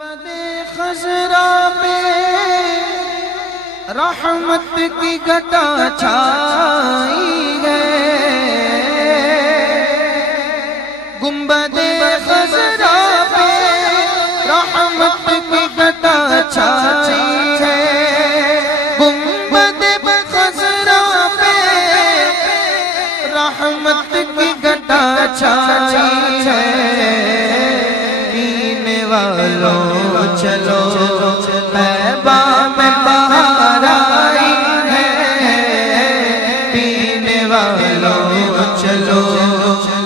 گنبد خضرا پہ رحمت کی گھٹا چھائی ہے، گنبد خضرا پہ رحمت کی گھٹا چھائی ہے، گنبد خضرا پہ رحمت کی گھٹا چھائی ہے، پینے والوں چلو طیبہ میں بہار آئی ہے، پینے والوں چلو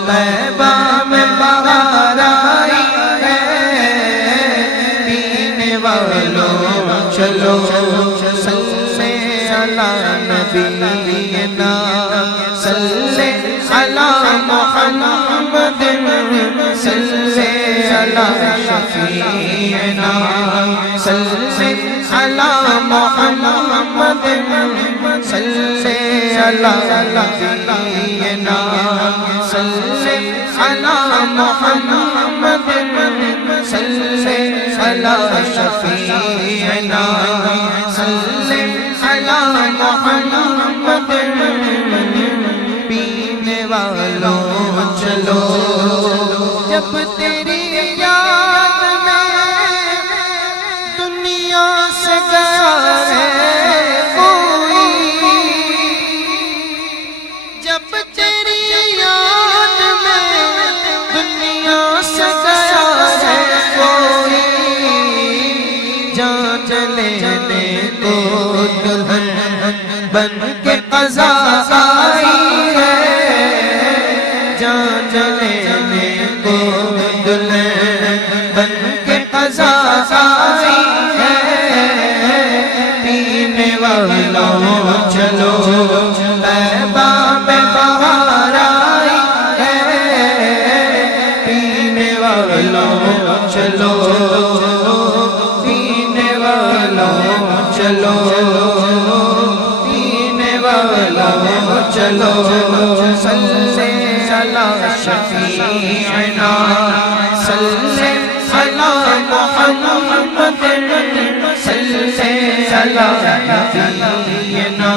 طیبہ میں بہار آئی ہے، پینے والوں چلو صلی علی نبینا صلی علی محمد صلی علی شفیعنا صلی علی محمد صلی علی نبینا صلی علی محمد صلی علی شفیعنا صلی علی محمد، پینے والوں چلو جب تیری یاد میں دنیا سے گیا ہے کوئی، جب تیری یاد میں دنیا سے گیا ہے کوئی، جان لینے کو دلہن بن کے قضا آئی ہے، جان لینے کو دلہن بن کے قضا آئی ہے، پینے والوں چلو طیبہ میں بہار آئی ہے، پینے والوں چلو پینے والوں چلو پینے والوں چلو صلی علی شفیعنا صلی علی محمد صلی علی نبینا